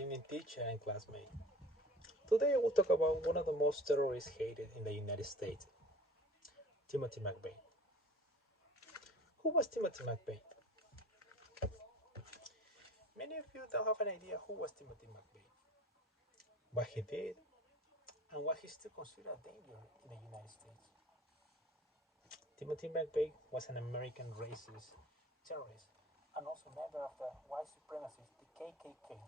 evening, teacher and classmate. Today I will talk about one of the most terrorists hated in the United States, Timothy McVeigh. Who was Timothy McVeigh? Many of you don't have an idea who was Timothy McVeigh, what he did, and why he's still considered a danger in the United States. Timothy McVeigh was an American racist terrorist and also member of the white supremacist, the KKK,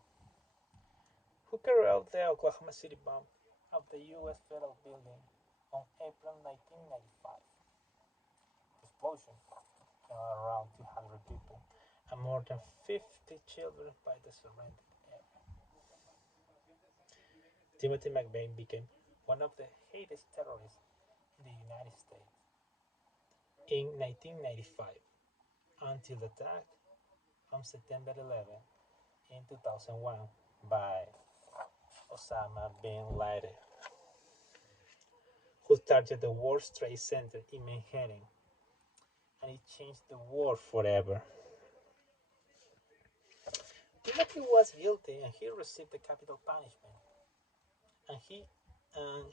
who carried out the Oklahoma City bomb of the U.S. federal building on April 1995. The explosion killed around 200 people and more than 50 children by the surrounding area. Timothy McVeigh became one of the hated terrorists in the United States in 1995 until the attack on September 11 in 2001 by Osama bin Laden, who targeted the World Trade Center in Manhattan, and it changed the world forever. Timothy was guilty and he received the capital punishment, and and,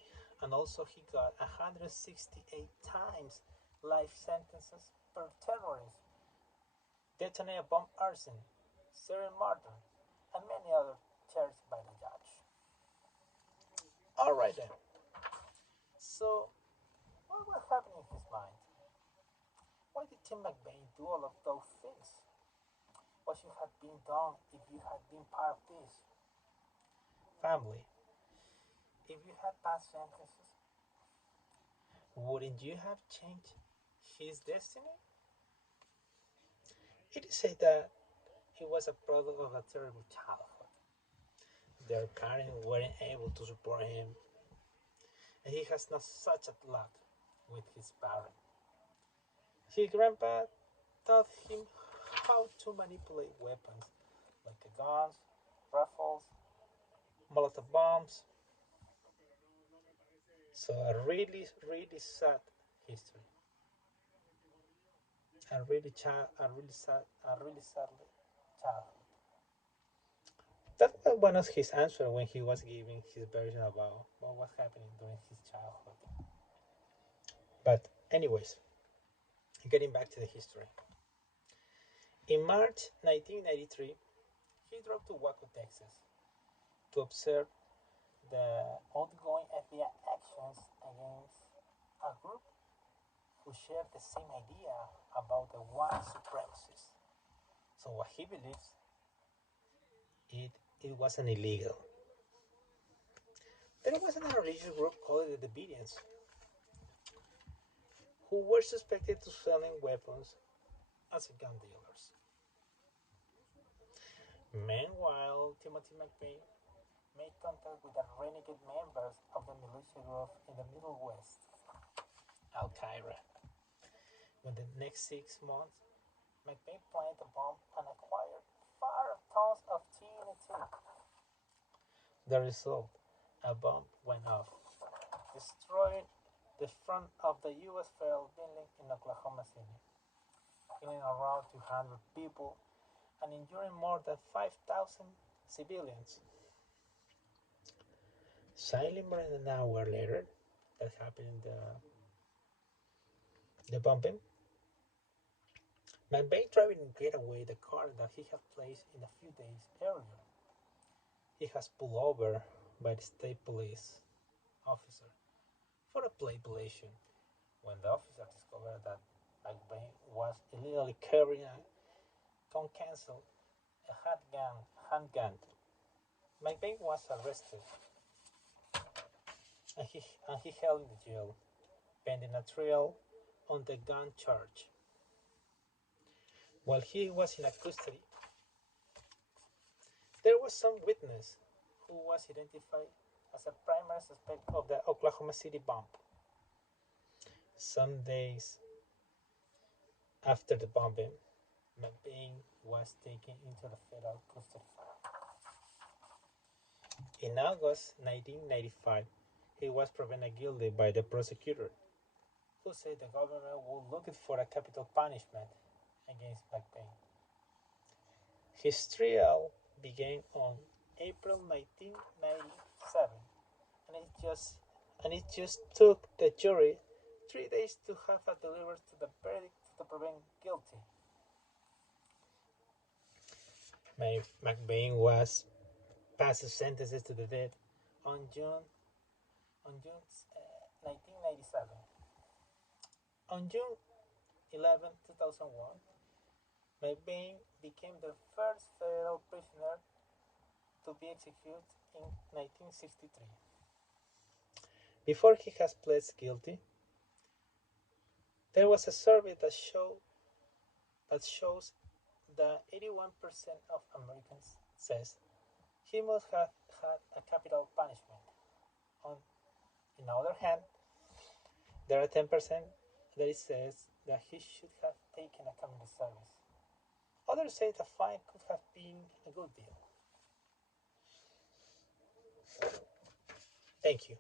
and also he got 168 times life sentences per terrorism, detonated bomb arson, serial murder, and many other charges by the judge. All right then. So, what was happening in his mind? Why did Tim McVeigh do all of those things? What should have been done if you had been part of this? Family, if you had passed sentences, wouldn't you have changed his destiny? It is said that he was a product of a terrible childhood. Their parents weren't able to support him, and he has not such a luck with his parents. His grandpa taught him how to manipulate weapons like guns, rifles, Molotov bombs. So a really, really sad history. A really sad childhood. That was one of his answers when he was giving his version about what was happening during his childhood. But anyways, getting back to the history. In March 1993, he drove to Waco, Texas to observe the ongoing FBI actions against a group who shared the same idea about the white supremacists. So what he believes it wasn't illegal. There was another religious group called the Davidians who were suspected of selling weapons as gun dealers. Meanwhile, Timothy McVeigh made contact with the renegade members of the militia group in the Middle West, Al Qaeda. In the next 6 months, McVeigh planted a bomb and acquired 5 tons of TNT. The result, a bomb went off, destroying the front of the U.S. federal building in Oklahoma City, killing around 200 people and injuring more than 5,000 civilians. Slightly more than an hour later, that happened the bombing. McVeigh tried to get away the car that he had placed in a few days earlier. He was pulled over by the state police officer for a plate violation. When the officer discovered that McVeigh was illegally carrying a gun a handgun, McVeigh was arrested and he held in the jail pending a trial on the gun charge. While he was in a custody, there was some witness who was identified as a primary suspect of the Oklahoma City bomb. Some days after the bombing, McVeigh was taken into the federal custody. In August 1995, he was proven guilty by the prosecutor, who said the government would look for a capital punishment against McVeigh. His trial began on April April 1997, and it just took the jury 3 days to have a delivered to the verdict to prevent guilty. McBain was passed sentences to the death on June 1997. On June 11, 2001, McBain became the first federal prisoner to be executed in 1963. Before he has pled guilty, there was a survey that shows that 81% of Americans says he must have had a capital punishment. On the other hand, there are 10% that it says that he should have taken a community service. Others say the fine could have been a good deal. Thank you.